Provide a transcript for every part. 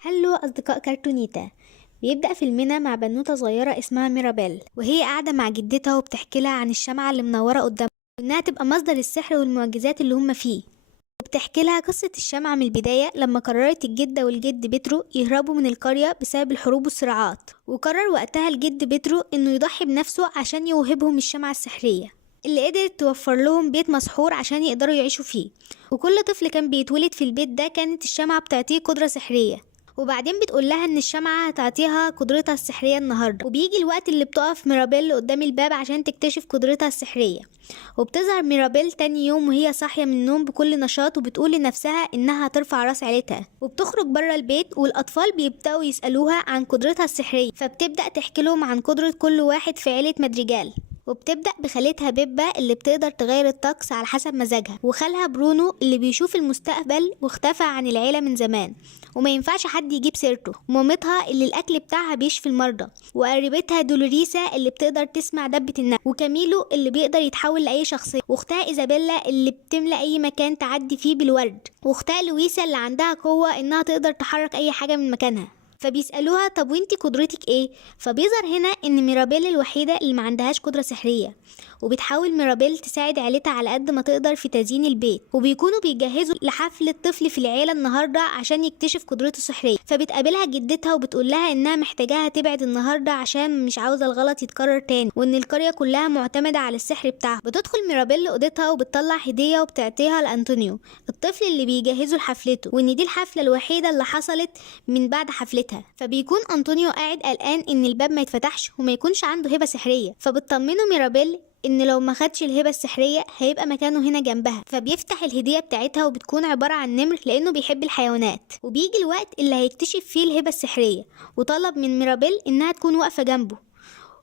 هلو أصدقاء كرتونيتا. بيبدأ فيلمنا مع بنوتة صغيرة اسمها ميرابيل، وهي قاعدة مع جدتها وبتحكي لها عن الشمعة اللي منورة قدامها وإنها تبقى مصدر السحر والمعجزات اللي هما فيه. وبتحكي لها قصة الشمعة من البداية لما قررت الجدة والجد بيترو يهربوا من القرية بسبب الحروب والصراعات، وقرر وقتها الجد بيترو إنه يضحي بنفسه عشان يوهبهم الشمعة السحرية اللي قدرت توفر لهم بيت مسحور عشان يقدروا يعيشوا فيه. وكل طفل كان بيتولد في البيت ده كانت الشمعة بتعطيه قدرة سحرية، وبعدين بتقول لها ان الشمعة هتعطيها قدرتها السحرية النهاردة. وبيجي الوقت اللي بتقف ميرابيل قدام الباب عشان تكتشف قدرتها السحرية، وبتظهر ميرابيل تاني يوم وهي صاحية من النوم بكل نشاط وبتقول لنفسها انها هترفع راس عيلتها. وبتخرج بره البيت والأطفال بيبدأوا يسألوها عن قدرتها السحرية، فبتبدأ تحكي لهم عن قدرة كل واحد في عيلة مدريجال. وبتبدأ بخالتها بيبا اللي بتقدر تغير الطقس على حسب مزاجها، وخالها برونو اللي بيشوف المستقبل واختفى عن العيلة من زمان وما ينفعش حد يجيب سيرته، ومامتها اللي الأكل بتاعها بيشفي المرضى، وقريبتها دولوريسا اللي بتقدر تسمع دبة النمل، وكاميلو اللي بيقدر يتحول لأي شخصية، واختها إيزابيلا اللي بتملى أي مكان تعدي فيه بالورد، واختها لويسا اللي عندها قوة إنها تقدر تحرك أي حاجة من مكانها. فبيسألوها طب وانتي قدرتك ايه؟ فبيظهر هنا ان ميرابيل الوحيدة اللي ما عندهاش قدرة سحرية، وبتحاول ميرابيل تساعد عيلتها على قد ما تقدر في تزيين البيت، وبيكونوا بيجهزوا لحفلة طفل في العيلة النهاردة عشان يكتشف قدرته السحرية. فبتقابلها جدتها وبتقول لها انها محتاجاها تبعد النهاردة عشان مش عاوزة الغلط يتكرر تاني، وان القرية كلها معتمدة على السحر بتاعها. بتدخل ميرابيل اوضتها وبتطلع هدية وبتعطيها لأنطونيو الطفل اللي بيجهزوا لحفلته، وان دي الحفلة الوحيدة اللي حصلت من بعد حفلتها. فبيكون أنطونيو قاعد قلقان ان الباب ما يتفتحش وما يكونش عنده هبة سحرية، فبتطمنه ميرابيل ان لو ما خدش الهبة السحرية هيبقى مكانه هنا جنبها. فبيفتح الهدية بتاعتها وبتكون عبارة عن نمر لانه بيحب الحيوانات. وبيجي الوقت اللي هيكتشف فيه الهبة السحرية، وطلب من ميرابيل انها تكون واقفة جنبه،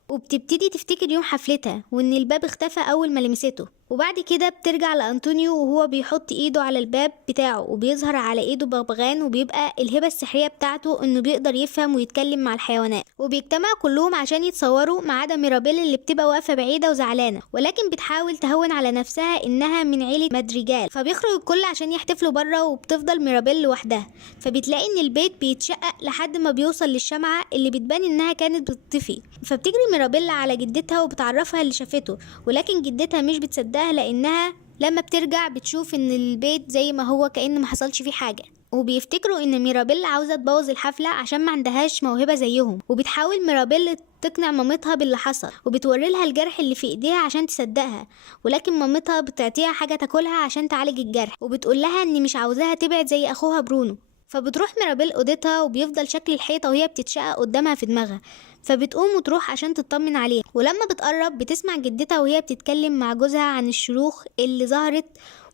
وبتبتدي تفتكر يوم حفلتها وان الباب اختفى اول ما لمسته. وبعد كده بترجع لأنطونيو وهو بيحط ايده على الباب بتاعه، وبيظهر على ايده بغبغان، وبيبقى الهبة السحرية بتاعته انه بيقدر يفهم ويتكلم مع الحيوانات. وبيجتمعوا كلهم عشان يتصوروا ما عدا ميرابيل اللي بتبقى واقفة بعيدة وزعلانة، ولكن بتحاول تهون على نفسها انها من عيلة مدريجال. فبيخرج الكل عشان يحتفلوا بره، وبتفضل ميرابيل لوحدها. فبتلاقي ان البيت بيتشقق لحد ما بيوصل للشمعة اللي بتبان انها كانت بتطفي. فبتجري ميرابيل على جدتها وبتعرفها اللي شافته، ولكن جدتها مش بتصدقها لانها لما بترجع بتشوف ان البيت زي ما هو كأن ما حصلش فيه حاجة. وبيفتكروا ان ميرابيل عاوزة تبوظ الحفلة عشان ما عندهاش موهبة زيهم. وبتحاول ميرابيل تقنع مامتها باللي حصل، وبتوري لها الجرح اللي في ايديها عشان تصدقها، ولكن مامتها بتعطيها حاجة تاكلها عشان تعالج الجرح، وبتقول لها ان مش عاوزاها تبعد زي اخوها برونو. فبتروح ميرابيل اوضتها وبيفضل شكل الحيطة وهي بتتشقق قدامها في دماغها، فبتقوم وتروح عشان تطمن عليه. ولما بتقرب بتسمع جدتها وهي بتتكلم مع جوزها عن الشروخ اللي ظهرت،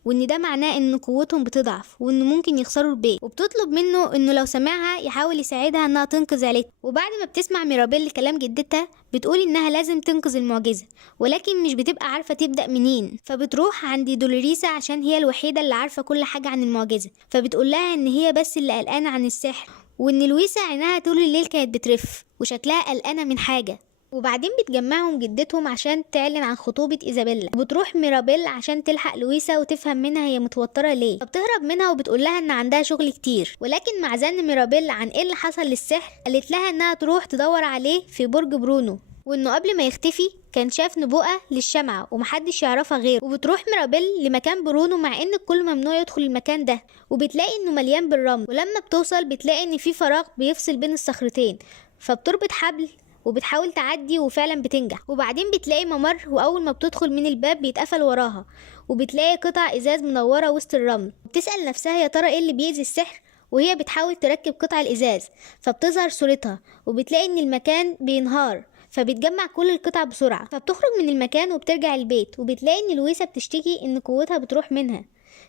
وان ده معناه ان قوتهم بتضعف وانه ممكن يخسروا البيت، وبتطلب منه انه لو سمعها يحاول يساعدها انها تنقذ عيلتها. وبعد ما بتسمع ميرابيل كلام جدتها بتقول انها لازم تنقذ المعجزة، ولكن مش بتبقى عارفة تبدأ منين. فبتروح عند دولوريسا عشان هي الوحيدة اللي عارفة كل حاجة عن المعجزة، فبتقول لها ان هي بس اللي قلقانة عن السحر، وان لويسا عينها طول الليل كانت بترف وشكلها قلقانة من حاجة. وبعدين بتجمعهم جدتهم عشان تعلن عن خطوبة إيزابيلا، وبتروح ميرابيل عشان تلحق لويسا وتفهم منها هي متوترة ليه. فبتهرب منها وبتقول لها ان عندها شغل كتير، ولكن مع زن ميرابيل عن ايه اللي حصل للسحر قالت لها انها تروح تدور عليه في برج برونو، وانه قبل ما يختفي كان شاف نبوءة للشمعة ومحدش يعرفها غيره. وبتروح ميرابيل لمكان برونو مع ان الكل ممنوع يدخل المكان ده، وبتلاقي انه مليان بالرمل. ولما بتوصل بتلاقي ان في فراغ بيفصل بين الصخرتين، فبتربط حبل وبتحاول تعدي وفعلا بتنجح. وبعدين بتلاقي ممر، واول ما بتدخل من الباب بيتقفل وراها، وبتلاقي قطع ازاز منوره وسط الرمل. بتسأل نفسها يا ترى ايه اللي بيأذي السحر، وهي بتحاول تركب قطع الازاز. فبتظهر صورتها وبتلاقي ان المكان بينهار، فبتجمع كل القطع بسرعه. فبتخرج من المكان وبترجع البيت، وبتلاقي ان لويسا بتشتكي ان قوتها بتروح منها،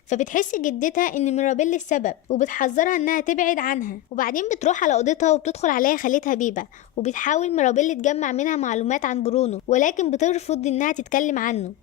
فبتحس جدتها ان ميرابيل السبب وبتحذرها انها تبعد عنها. وبعدين بتروح على اوضتها وبتدخل عليها خالتها بيبا، وبتحاول ميرابيل تجمع منها معلومات عن برونو، ولكن بترفض انها تتكلم عنه.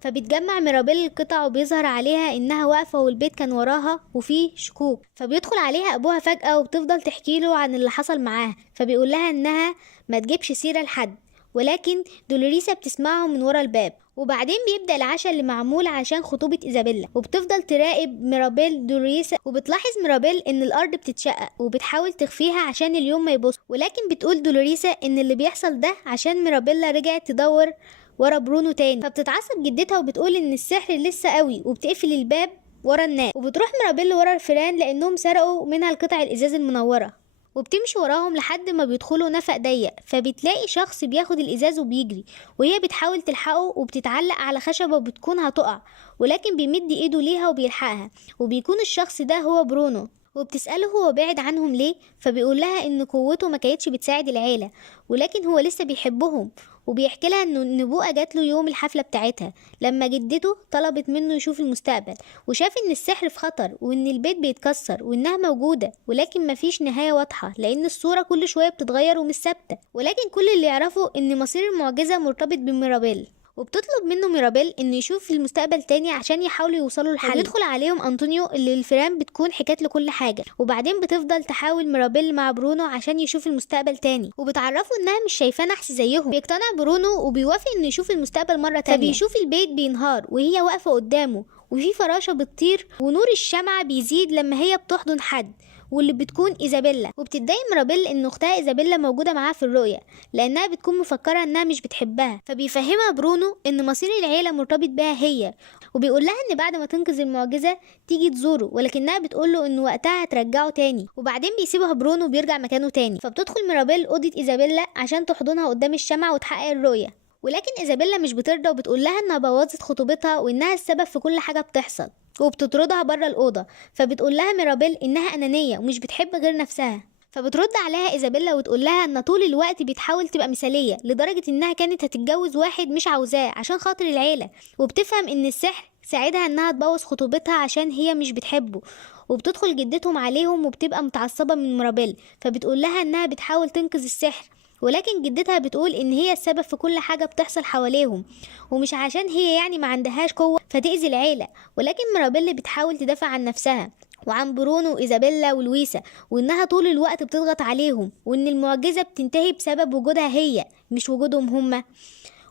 فبتجمع ميرابيل القطع وبيظهر عليها انها واقفه والبيت كان وراها وفيه شكوك. فبيدخل عليها ابوها فجأة وبتفضل تحكي له عن اللي حصل معاها، فبيقول لها انها ما تجيبش سيرة لحد، ولكن دولوريسا بتسمعهم من ورا الباب. وبعدين بيبدأ العشاء اللي معمول عشان خطوبة إيزابيلا، وبتفضل تراقب ميرابيل دولوريسا، وبتلاحظ ميرابيل إن الأرض بتتشقق وبتحاول تخفيها عشان اليوم ما يبص، ولكن بتقول دولوريسا إن اللي بيحصل ده عشان ميرابيلا رجعت تدور ورا برونو تاني. فبتتعصب جدتها وبتقول إن السحر لسه قوي، وبتقفل الباب ورا الناس، وبتروح ميرابيل ورا الفيران لأنهم سرقوا منها القطع الإزاز المنورة، وبتمشي وراهم لحد ما بيدخلوا نفق ضيق. فبتلاقي شخص بياخد الازاز وبيجري، وهي بتحاول تلحقه وبتتعلق على خشبه وبتكون هتقع، ولكن بيمد ايده ليها وبيلحقها، وبيكون الشخص ده هو برونو. وبتسأله هو بعد عنهم ليه، فبيقول لها ان قوته ما كانتش بتساعد العيلة، ولكن هو لسه بيحبهم. وبيحكي لها ان النبوءة جات له يوم الحفلة بتاعتها لما جدته طلبت منه يشوف المستقبل، وشاف ان السحر في خطر وان البيت بيتكسر وانها موجودة، ولكن مفيش نهاية واضحة لان الصورة كل شوية بتتغير ومش ثابتة. ولكن كل اللي يعرفه ان مصير المعجزة مرتبط بميرابيل، وبتطلب منه ميرابيل انه يشوف المستقبل تاني عشان يحاولوا يوصلوا لحل. وبيدخل عليهم انطونيو اللي الفيران بتكون حكت له كل حاجه، وبعدين بتفضل تحاول ميرابيل مع برونو عشان يشوف المستقبل تاني، وبتعرفه انها مش شايفاه نحس زيهم. بيقتنع برونو وبيوافق انه يشوف المستقبل مره تانية. فبيشوف البيت بينهار وهي واقفه قدامه، وفي فراشه بتطير، ونور الشمعة بيزيد لما هي بتحضن حد، واللي بتكون إيزابيلا. وبتتضايق ميرابيل ان اختها إيزابيلا موجوده معاها في الرؤيه لانها بتكون مفكره انها مش بتحبها. فبيفهمها برونو ان مصير العيله مرتبط بها هي، وبيقول لها ان بعد ما تنقذ المعجزه تيجي تزوره، ولكنها بتقول له ان وقتها هترجعه تاني. وبعدين بيسيبها برونو وبيرجع مكانه تاني. فبتدخل ميرابيل اوضه إيزابيلا عشان تحضنها قدام الشمعة وتحقق الرؤيه، ولكن إيزابيلا مش بترضى وبتقول لها انها بوظت خطوبتها وانها السبب في كل حاجه بتحصل، وبتطردها بره الأوضة. فبتقول لها ميرابيل إنها أنانية ومش بتحب غير نفسها. فبترد عليها إيزابيلا وتقول لها إن طول الوقت بتحاول تبقى مثالية لدرجة إنها كانت هتتجوز واحد مش عاوزاه عشان خاطر العيلة، وبتفهم إن السحر ساعدها إنها تبوظ خطوبتها عشان هي مش بتحبه. وبتدخل جدتهم عليهم وبتبقى متعصبة من ميرابيل، فبتقول لها إنها بتحاول تنقذ السحر، ولكن جدتها بتقول ان هي السبب في كل حاجة بتحصل حواليهم، ومش عشان هي يعني ما عندهاش قوة فتأذي العيلة. ولكن ميرابيل بتحاول تدافع عن نفسها وعن برونو وإيزابيلا ولويسا، وانها طول الوقت بتضغط عليهم، وان المعجزة بتنتهي بسبب وجودها هي مش وجودهم هما.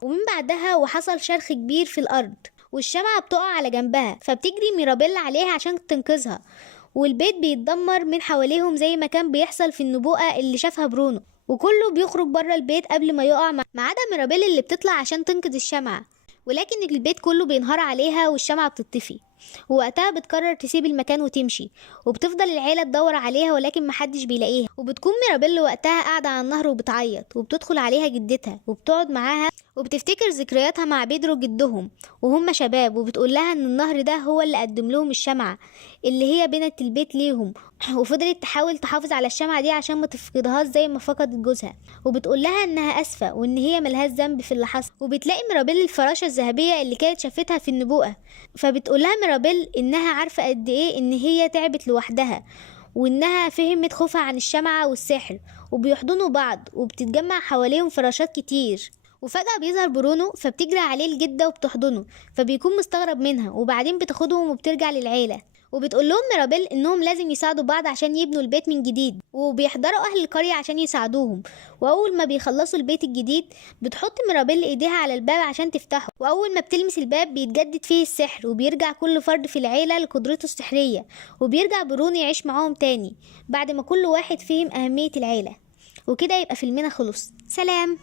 ومن بعدها وحصل شرخ كبير في الأرض، والشمعة بتقع على جنبها، فبتجري ميرابيل عليها عشان تنقذها، والبيت بيتدمر من حواليهم زي ما كان بيحصل في النبوءة اللي شافها برونو، وكله بيخرج بره البيت قبل ما يقع ما عدا ميرابيل اللي بتطلع عشان تنقذ الشمعة، ولكن البيت كله بينهار عليها والشمعة بتطفي. ووقتها بتقرر تسيب المكان وتمشي، وبتفضل العيلة تدور عليها ولكن محدش بيلاقيها. وبتكون ميرابيل وقتها قاعدة على النهر وبتعيط، وبتدخل عليها جدتها وبتقعد معاها وبتفتكر ذكرياتها مع بيدرو جدهم وهم شباب، وبتقول لها ان النهر ده هو اللي قدم لهم الشمعة اللي هي بنت البيت ليهم، وفضلت تحاول تحافظ على الشمعة دي عشان ما تفقدهاش زي ما فقدت جوزها. وبتقول لها انها اسفة وان هي ملهاش ذنب في اللي حصل. وبتلاقي ميرابيل الفراشة الذهبية اللي كانت شافتها في النبوءة، فبتقول لها ميرابيل انها عارفة قد ايه ان هي تعبت لوحدها، وانها فهمت خوفها عن الشمعة والسحر، وبيحضنوا بعض وبتتجمع حواليهم فراشات كتير. وفجأة بيظهر برونو، فبتجري عليه الجدة وبتحضنه، فبيكون مستغرب منها، وبعدين بتاخدهم وبترجع للعيلة، وبتقول لهم ميرابيل انهم لازم يساعدوا بعض عشان يبنوا البيت من جديد، وبيحضروا اهل القرية عشان يساعدوهم. واول ما بيخلصوا البيت الجديد بتحط ميرابيل ايديها على الباب عشان تفتحه، واول ما بتلمس الباب بيتجدد فيه السحر، وبيرجع كل فرد في العيلة لقدرته السحرية، وبيرجع برونو يعيش معاهم تاني بعد ما كل واحد فهم اهمية العيلة. وكده يبقى فيلمنا خلص. سلام.